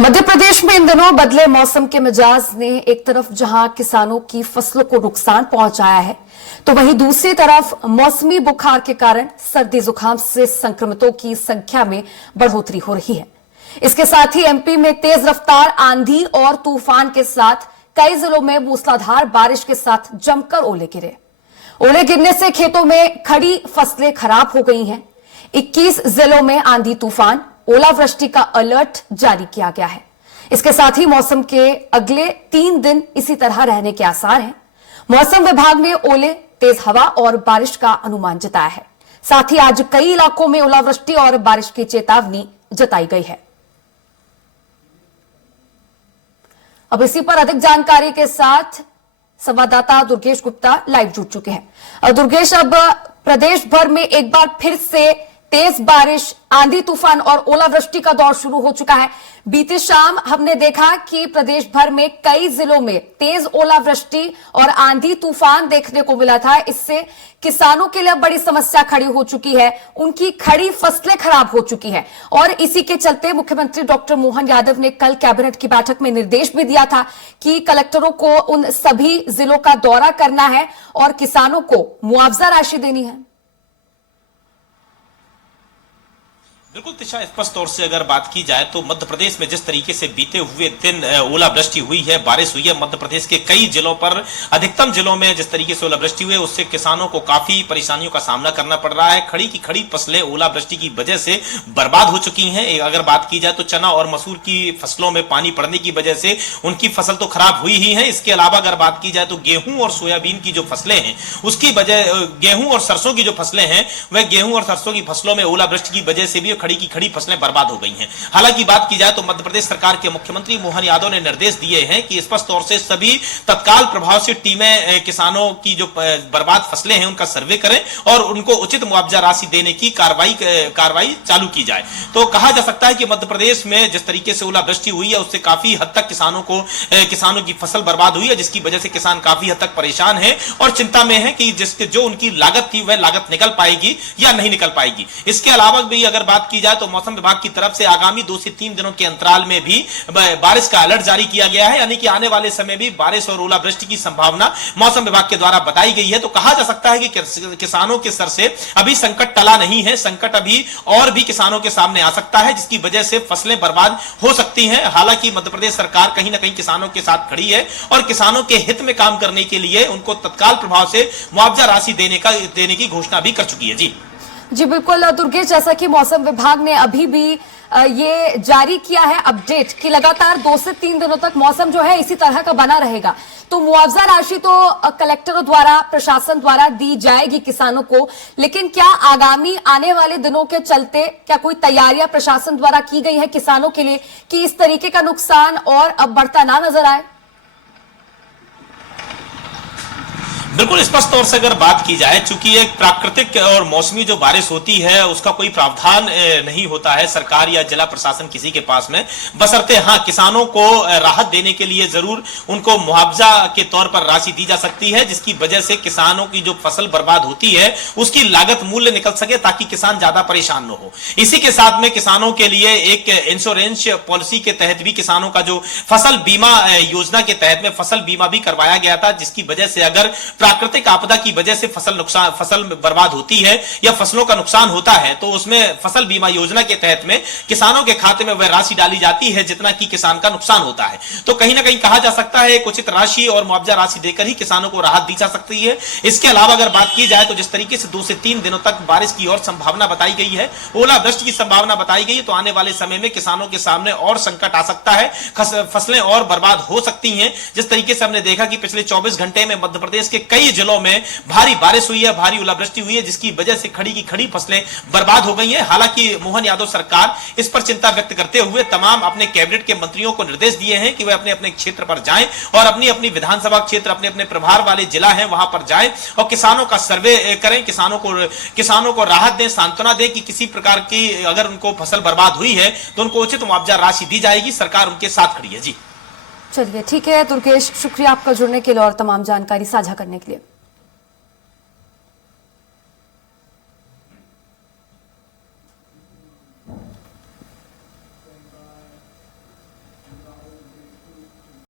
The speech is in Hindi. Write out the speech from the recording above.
मध्य प्रदेश में इन दिनों बदले मौसम के मिजाज ने एक तरफ जहां किसानों की फसलों को नुकसान पहुंचाया है, तो वहीं दूसरी तरफ मौसमी बुखार के कारण सर्दी जुकाम से संक्रमितों की संख्या में बढ़ोतरी हो रही है। इसके साथ ही एमपी में तेज रफ्तार आंधी और तूफान के साथ कई जिलों में मूसलाधार बारिश के साथ जमकर ओले गिरे। ओले गिरने से खेतों में खड़ी फसलें खराब हो गई हैं। 21 जिलों में आंधी तूफान ओलावृष्टि का अलर्ट जारी किया गया है। इसके साथ ही मौसम के अगले 3 दिन इसी तरह रहने के आसार हैं। मौसम विभाग ने ओले, तेज हवा और बारिश का अनुमान जताया है। साथ ही आज कई इलाकों में ओलावृष्टि और बारिश की चेतावनी जताई गई है। अब इसी पर अधिक जानकारी के साथ संवाददाता दुर्गेश गुप्ता लाइव जुड़ चुके हैं। दुर्गेश, अब प्रदेश भर में एक बार फिर से तेज बारिश, आंधी तूफान और ओलावृष्टि का दौर शुरू हो चुका है। बीती शाम हमने देखा कि प्रदेश भर में कई जिलों में तेज ओलावृष्टि और आंधी तूफान देखने को मिला था। इससे किसानों के लिए बड़ी समस्या खड़ी हो चुकी है, उनकी खड़ी फसलें खराब हो चुकी हैं और इसी के चलते मुख्यमंत्री डॉक्टर मोहन यादव ने कल कैबिनेट की बैठक में निर्देश भी दिया था कि कलेक्टरों को उन सभी जिलों का दौरा करना है और किसानों को मुआवजा राशि देनी है। बिल्कुल तिशा, स्पष्ट तौर से अगर बात की जाए तो मध्य प्रदेश में जिस तरीके से बीते हुए दिन ओलावृष्टि हुई है, बारिश हुई है, मध्य प्रदेश के कई जिलों पर, अधिकतम जिलों में जिस तरीके से ओलावृष्टि हुई है उससे किसानों को काफी परेशानियों का सामना करना पड़ रहा है। खड़ी की खड़ी फसलें ओलावृष्टि की वजह से बर्बाद हो चुकी हैं। अगर बात की जाए तो चना और मसूर की फसलों में पानी पड़ने की वजह से उनकी फसल तो खराब हुई ही है। इसके अलावा अगर बात की जाए तो गेहूं और सोयाबीन की जो फसलें हैं उसकी वजह, गेहूं और सरसों की जो फसलें हैं वह गेहूं और सरसों की फसलों में ओलावृष्टि की वजह से भी खड़ी की खड़ी फसलें बर्बाद हो गई हैं। हालांकि बात की जाए तो मध्य प्रदेश सरकार के मुख्यमंत्री मोहन यादव ने निर्देश दिए हैं कि स्पष्ट तौर से सभी तत्काल प्रभाव से टीमें किसानों की जो बर्बाद फसलें हैं उनका सर्वे करें और उनको उचित मुआवजा राशि देने की कार्रवाई चालू की जाए। तो कहा जा सकता है कि मध्य प्रदेश में जिस तरीके से ओलावृष्टि हुई है उससे काफी हद तक किसानों की फसल बर्बाद हुई है, जिसकी वजह से किसान काफी हद तक परेशान है और चिंता में है कि जो उनकी लागत थी वह लागत निकल पाएगी या नहीं निकल पाएगी। इसके अलावा भी अगर बात की जाए तो मौसम विभाग की तरफ से आगामी 2 से 3 दिनों के अंतराल में भी बारिश का अलर्ट जारी किया गया है, यानी कि आने वाले समय भी बारिश और ओलावृष्टि की संभावना मौसम विभाग के द्वारा बताई गई है। तो कहा जा सकता है कि किसानों के सर से अभी संकट टला नहीं है, संकट अभी और भी किसानों के सामने आ सकता है, जिसकी वजह से फसलें बर्बाद हो सकती हैं। हालांकि मध्य प्रदेश सरकार कहीं ना कहीं किसानों के साथ खड़ी है और किसानों के हित में काम करने के लिए उनको तत्काल प्रभाव से मुआवजा राशि देने की घोषणा भी कर चुकी है। जी बिल्कुल दुर्गेश, जैसा कि मौसम विभाग ने अभी भी ये जारी किया है अपडेट कि लगातार 2 से 3 दिनों तक मौसम जो है इसी तरह का बना रहेगा, तो मुआवजा राशि तो कलेक्टरों द्वारा, प्रशासन द्वारा दी जाएगी किसानों को, लेकिन क्या आगामी आने वाले दिनों के चलते क्या कोई तैयारियां प्रशासन द्वारा की गई है किसानों के लिए कि इस तरीके का नुकसान और अब बढ़ता ना नजर आए? बिल्कुल स्पष्ट तौर से अगर बात की जाए, चूंकि एक प्राकृतिक और मौसमी जो बारिश होती है उसका कोई प्रावधान नहीं होता है सरकार या जिला प्रशासन किसी के पास में, बशर्ते हाँ किसानों को राहत देने के लिए जरूर उनको मुआवजा के तौर पर राशि दी जा सकती है, जिसकी वजह से किसानों की जो फसल बर्बाद होती है उसकी लागत मूल्य निकल सके ताकि किसान ज्यादा परेशान न हो। इसी के साथ में किसानों के लिए एक इंश्योरेंस पॉलिसी के तहत भी किसानों का जो फसल बीमा योजना के तहत में फसल बीमा भी करवाया गया था, जिसकी वजह से अगर प्राकृतिक आपदा की वजह से फसल बर्बाद होती है या फसलों का नुकसान होता है तो उसमें फसल बीमा योजना के तहत में किसानों के खाते में वह राशि डाली जाती है जितना कि किसान का नुकसान होता है। तो कहीं ना कहीं कहा जा सकता है एक उचित राशि और मुआवजा राशि देकर ही किसानों को राहत दी जा सकती है। इसके अलावा अगर बात की जाए तो जिस तरीके से 2 से 3 दिनों तक बारिश की और संभावना बताई गई है, ओलावृष्टि की संभावना बताई गई है, तो आने वाले समय में किसानों के सामने और संकट आ सकता है, फसलें और बर्बाद हो सकती हैं। जिस तरीके से हमने देखा कि पिछले 24 घंटे में मध्य प्रदेश के कई जिलों में भारी बारिश हुई है, भारी ओलावृष्टि हुई है, जिसकी वजह से खड़ी की खड़ी फसलें बर्बाद हो गई हैं। हालांकि मोहन यादव सरकार इस पर चिंता व्यक्त करते हुए तमाम अपने कैबिनेट के मंत्रियों को निर्देश दिए हैं कि वे अपने अपने क्षेत्र पर जाएं और अपनी अपनी विधानसभा क्षेत्र, अपने अपने प्रभार वाले जिला हैं वहां पर जाएं और किसानों का सर्वे करें, किसानों को राहत दें, सांत्वना दें कि किसी प्रकार की अगर उनको फसल बर्बाद हुई है तो उनको उचित मुआवजा राशि दी जाएगी। सरकार उनके साथ खड़ी है। जी चलिए ठीक है दुर्गेश, शुक्रिया आपका जुड़ने के लिए और तमाम जानकारी साझा करने के लिए।